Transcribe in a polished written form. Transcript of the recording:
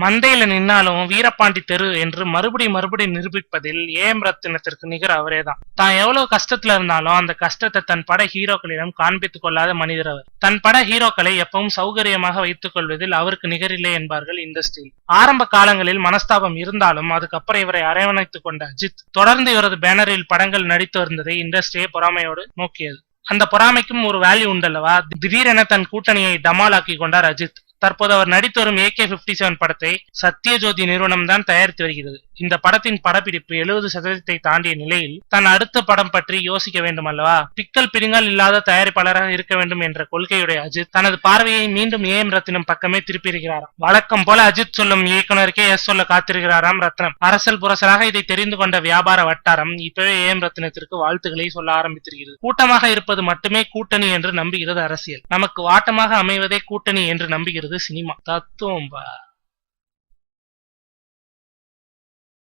மந்தையில நின்னாலும் வீரபாண்டி தெரு என்று மறுபடி நிரூபிப்பதில் ஏஎம் ரத்தினத்திற்கு நிகர் அவரேதான். தான் எவ்வளவு கஷ்டத்துல இருந்தாலும் அந்த கஷ்டத்தை தன் பட ஹீரோக்களிடம் காண்பித்துக் கொள்ளாத மனிதர் அவர். தன் பட ஹீரோக்களை எப்பவும் சௌகரியமாக வைத்துக் கொள்வதில் அவருக்கு நிகரில்லை என்பார்கள் இண்டஸ்ட்ரியில். ஆரம்ப காலங்களில் மனஸ்தாபம் இருந்தாலும் அதுக்கப்புறம் இவரை அரவணைத்துக் கொண்ட அஜித் தொடர்ந்து இவரது பேனரில் படங்கள் நடித்து வந்ததை இண்டஸ்ட்ரியை பொறாமையோடு நோக்கியது. அந்த பொறாமைக்கும் ஒரு வேல்யூ உண்டல்லவா. திடீரென தன் கூட்டணியை டமாலாக்கி கொண்டார் அஜித். தற்போது அவர் நடித்து வரும் AK-57 படத்தை சத்யஜோதி நிறுவனம் தான் தயாரித்து வருகிறது. இந்த படத்தின் படப்பிடிப்பு 70% தாண்டிய நிலையில் தன் அடுத்த படம் பற்றி யோசிக்க வேண்டும் அல்லவா. பிக்கல் பிடுங்கல் இல்லாத தயாரிப்பாளராக இருக்க வேண்டும் என்ற கொள்கையுடைய அஜித் தனது பார்வையை மீண்டும் ஏஎம் ரத்தினம் பக்கமே திருப்பியிருக்கிறாராம். வழக்கம் போல அஜித் சொல்லும் இயக்குனருக்கே சொல்ல காத்திருக்கிறாராம் ரத்னம். அரசல் புரசலாக இதை தெரிந்து கொண்ட வியாபார வட்டாரம் இப்பவே ஏஎம் ரத்தினத்திற்கு வாழ்த்துக்களை சொல்ல ஆரம்பித்திருக்கிறது. கூட்டமாக இருப்பது மட்டுமே கூட்டணி என்று நம்புகிறது அரசியல். நமக்கு வாட்டமாக அமைவதே கூட்டணி என்று நம்புகிறது சினிமா. தத்துவம் பா.